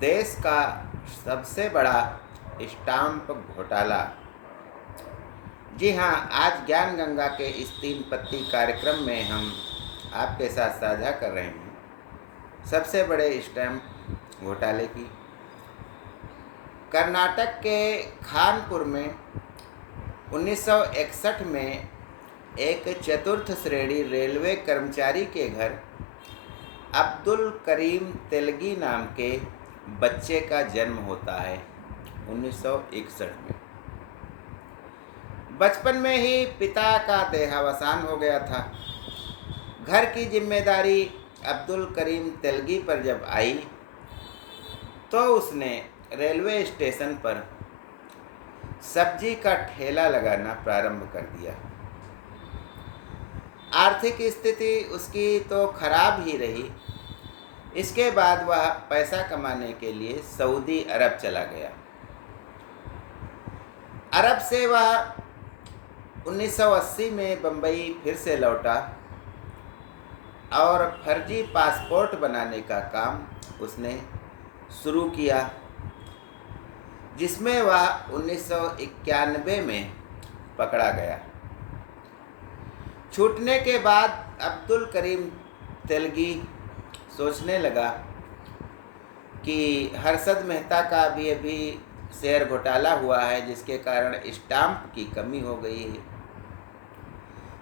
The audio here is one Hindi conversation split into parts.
देश का सबसे बड़ा स्टाम्प घोटाला। जी हाँ, आज ज्ञान गंगा के इस 3 पत्ती कार्यक्रम में हम आपके साथ साझा कर रहे हैं सबसे बड़े स्टैम्प घोटाले की। कर्नाटक के कानपुर में 1961 में एक चतुर्थ श्रेणी रेलवे कर्मचारी के घर अब्दुल करीम तेलगी नाम के बच्चे का जन्म होता है 1961 में। बचपन में ही पिता का देहावसान हो गया था। घर की जिम्मेदारी अब्दुल करीम तेलगी पर जब आई तो उसने रेलवे स्टेशन पर सब्जी का ठेला लगाना प्रारंभ कर दिया। आर्थिक स्थिति उसकी तो खराब ही रही। इसके बाद वह पैसा कमाने के लिए सऊदी अरब चला गया। अरब से वह 1980 में बम्बई फिर से लौटा और फर्जी पासपोर्ट बनाने का काम उसने शुरू किया, जिसमें वह 1991 में पकड़ा गया। छूटने के बाद अब्दुल करीम तेलगी सोचने लगा कि हर्षद मेहता का भी अभी शेयर घोटाला हुआ है, जिसके कारण स्टाम्प की कमी हो गई है,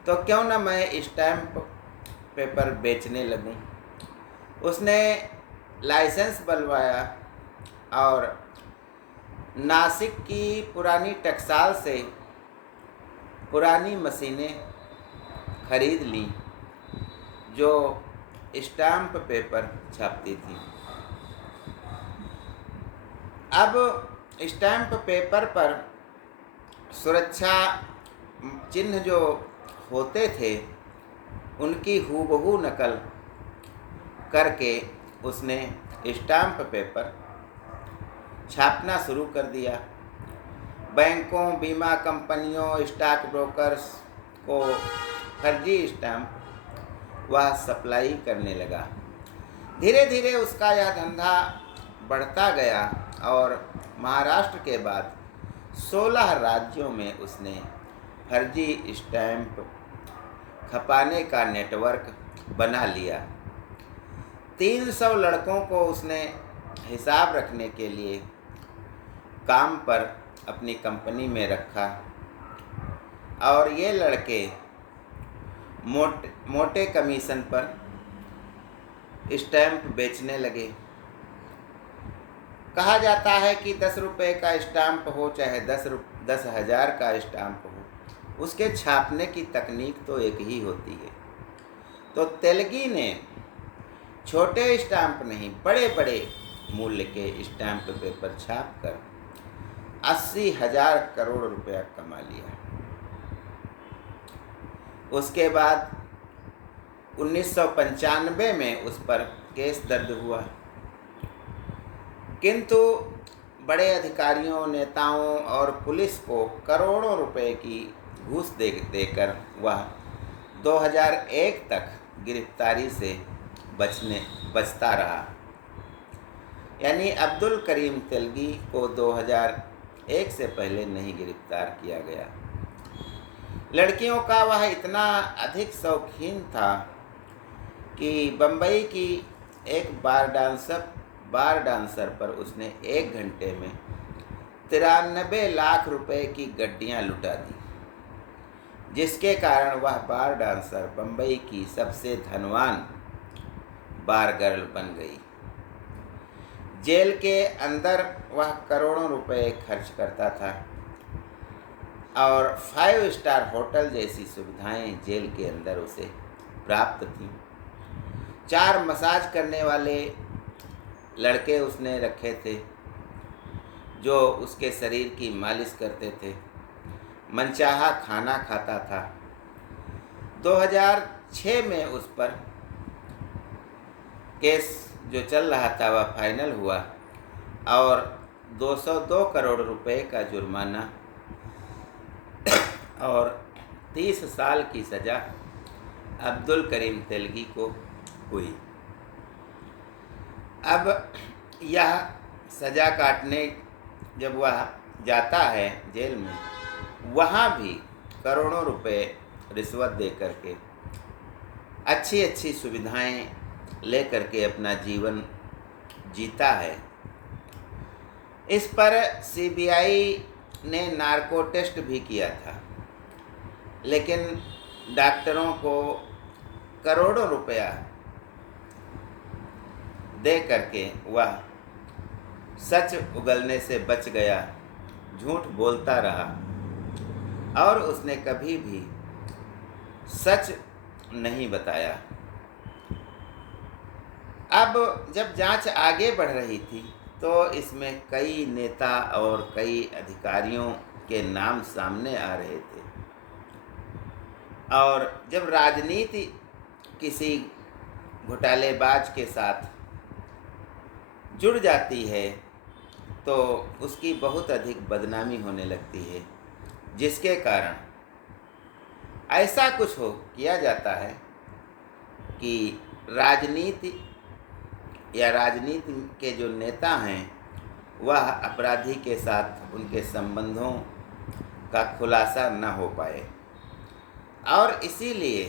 तो क्यों न मैं स्टैम्प पेपर बेचने लगूं। उसने लाइसेंस बनवाया और नासिक की पुरानी टकसाल से पुरानी मशीनें खरीद ली जो स्टाम्प पेपर छापती थी। अब स्टैम्प पेपर पर सुरक्षा चिन्ह जो होते थे उनकी हूबहू नकल करके उसने स्टैम्प पेपर छापना शुरू कर दिया। बैंकों, बीमा कंपनियों, स्टॉक ब्रोकर्स को फर्जी स्टैम्प वह सप्लाई करने लगा। धीरे धीरे उसका यह धंधा बढ़ता गया और महाराष्ट्र के बाद 16 राज्यों में उसने फर्जी स्टैम्प खपाने का नेटवर्क बना लिया। 300 लड़कों को उसने हिसाब रखने के लिए काम पर अपनी कंपनी में रखा और ये लड़के मोटे कमीशन पर स्टैम्प बेचने लगे। कहा जाता है कि 10 रुपये का स्टाम्प हो चाहे 10,000 का स्टाम्प हो, उसके छापने की तकनीक तो एक ही होती है। तो तेलगी ने छोटे स्टाम्प नहीं, बड़े बड़े मूल्य के स्टाम्प पेपर छापकर 80,000 करोड़ रुपया कमा लिया। उसके बाद 1995 में उस पर केस दर्ज हुआ, किंतु बड़े अधिकारियों, नेताओं और पुलिस को करोड़ों रुपए की घूस देकर वह 2001 तक गिरफ्तारी से बचता रहा। यानी अब्दुल करीम तेलगी को 2001 से पहले नहीं गिरफ्तार किया गया। लड़कियों का वह इतना अधिक शौकीन था कि बम्बई की एक बार डांसर पर उसने 1 घंटे में 93 लाख रुपए की गड्डियां लुटा दी, जिसके कारण वह बार डांसर बम्बई की सबसे धनवान बार गर्ल बन गई। जेल के अंदर वह करोड़ों रुपए खर्च करता था और 5 स्टार होटल जैसी सुविधाएं जेल के अंदर उसे प्राप्त थीं। 4 मसाज करने वाले लड़के उसने रखे थे जो उसके शरीर की मालिश करते थे। मनचाहा खाना खाता था। 2006 में उस पर केस जो चल रहा था वह फाइनल हुआ और 202 करोड़ रुपए का जुर्माना और 30 साल की सज़ा अब्दुल करीम तेलगी को हुई। अब यह सज़ा काटने जब वह जाता है जेल में, वहाँ भी करोड़ों रुपए रिश्वत दे करके अच्छी अच्छी सुविधाएं ले करके अपना जीवन जीता है। इस पर सीबीआई ने नार्को टेस्ट भी किया था, लेकिन डॉक्टरों को करोड़ों रुपया दे करके वह सच उगलने से बच गया, झूठ बोलता रहा और उसने कभी भी सच नहीं बताया। अब जब जांच आगे बढ़ रही थी तो इसमें कई नेता और कई अधिकारियों के नाम सामने आ रहे थे, और जब राजनीति किसी घोटालेबाज के साथ जुड़ जाती है तो उसकी बहुत अधिक बदनामी होने लगती है, जिसके कारण ऐसा कुछ किया जाता है कि राजनीति के जो नेता हैं वह अपराधी के साथ उनके संबंधों का खुलासा न हो पाए, और इसीलिए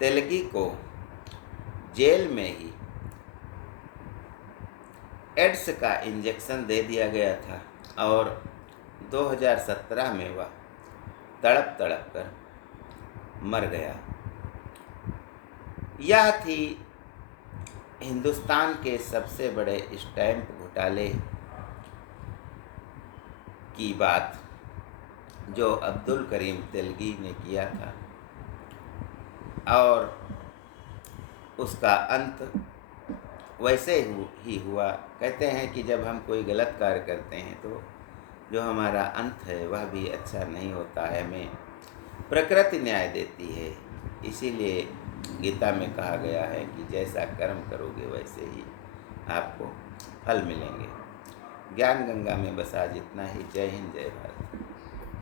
तेलगी को जेल में ही एड्स का इंजेक्शन दे दिया गया था और 2017 में वह तड़प तड़प कर मर गया। यह थी हिंदुस्तान के सबसे बड़े स्टैंप घोटाले की बात जो अब्दुल करीम तेलगी ने किया था, और उसका अंत वैसे ही हुआ। कहते हैं कि जब हम कोई गलत कार्य करते हैं तो जो हमारा अंत है वह भी अच्छा नहीं होता है, हमें प्रकृति न्याय देती है। इसीलिए गीता में कहा गया है कि जैसा कर्म करोगे वैसे ही आपको फल मिलेंगे। ज्ञान गंगा में बस आज इतना ही। जय हिंद, जय भारत।